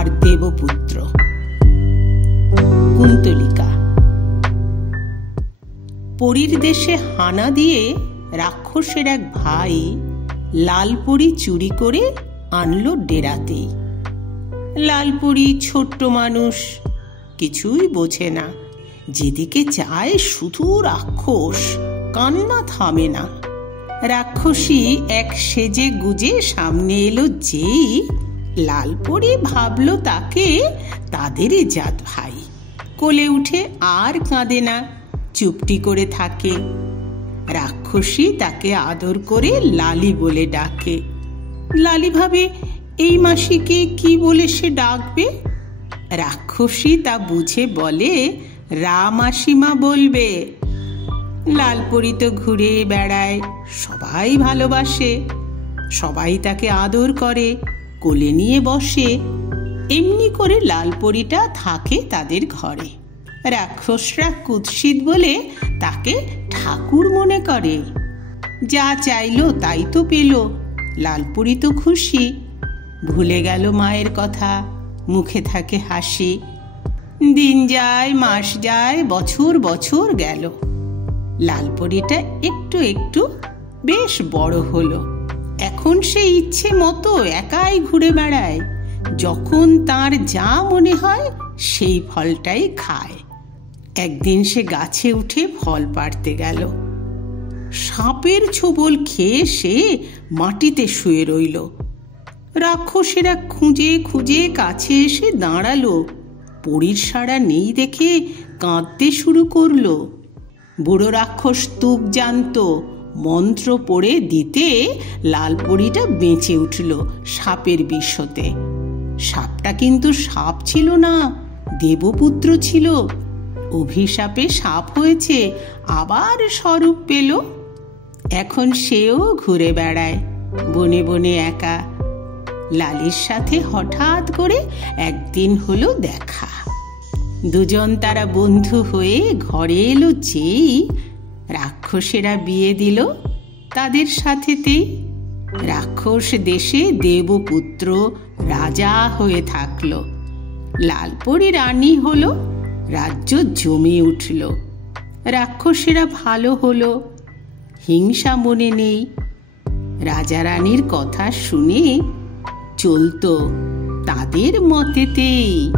আর দেবপুত্র। কুন্তলিকা। পরীর দেশে হানা দিয়ে রাক্ষসের এক ভাই লালপরি চুরি করে আনলো ডেরাতেই। লালপরি ছোট্ট মানুষ, কিছুই বোঝে না, যেদিকে চায় শুধু রাক্ষস, কান্না থামে না। রাক্ষসী এক সেজে গুজে সামনে এলো যেই, লালপরি ভাবলো তাকে তাদেরই জাত ভাই। কোলে উঠে আর কাঁদে না, চুপটি করে থাকে। রাক্ষসী তাকে আদর করে লালি বলে ডাকে। লালি ভাবে এই মাসিকে কি বলে সে ডাকবে। রাক্ষসী তা বুঝে বলে রা মাসিমা বলবে। লালপরি তো ঘুরে বেড়ায়, সবাই ভালোবাসে, সবাই তাকে আদর করে, কোলে নিয়ে বসে। এমনি করে লালপরিটা থাকে তাদের ঘরে। রাক্ষসরা কুৎসিত বলে তাকে ঠাকুর মনে করে। যা চাইলো তাই তো পেল, লালপরি তো খুশি। ভুলে গেল মায়ের কথা, মুখে থাকে হাসি। দিন যায়, মাস যায়, বছর বছর গেল। লালপরিটা একটু একটু বেশ বড় হলো। এখন সে ইচ্ছে মতো একাই ঘুরে বেড়ায়। যখন তার যা মনে হয় সেই ফলটাই খায়। একদিন সে গাছে উঠে ফল পাড়তে গেল। সাপের ছোবল খেয়ে সে মাটিতে শুয়ে রইল। রাক্ষসেরা খুঁজে খুঁজে কাছে এসে দাঁড়ালো। পরীর সাড়া নেই দেখে কাঁদতে শুরু করলো। বুড়ো রাক্ষস তুক জানত, মন্ত্র পড়ে দিতে লালপরিটা বেঁচে উঠল সাপের বিষ হতে। সাপটা কিন্তু সাপ ছিল না, দেবপুত্র ছিল। অভিশাপে সাপ হয়েছে, আবার স্বরূপ পেল। এখন সেও ঘুরে বেড়ায় বনে বনে একা। লালির সাথে হঠাৎ করে একদিন হলো দেখা। দুজন তারা বন্ধু হয়ে ঘরে এলো যেই, রাক্ষসেরা বিয়ে দিল তাদের সাথেতেই। রাক্ষস দেশে দেবপুত্র রাজা হয়ে থাকলো। লালপরি রানী হলো, রাজ্য জমে উঠল। রাক্ষসেরা ভালো হলো, হিংসা মনে নেই। রাজা রানীর কথা শুনে চলতো তাদের মতেতেই।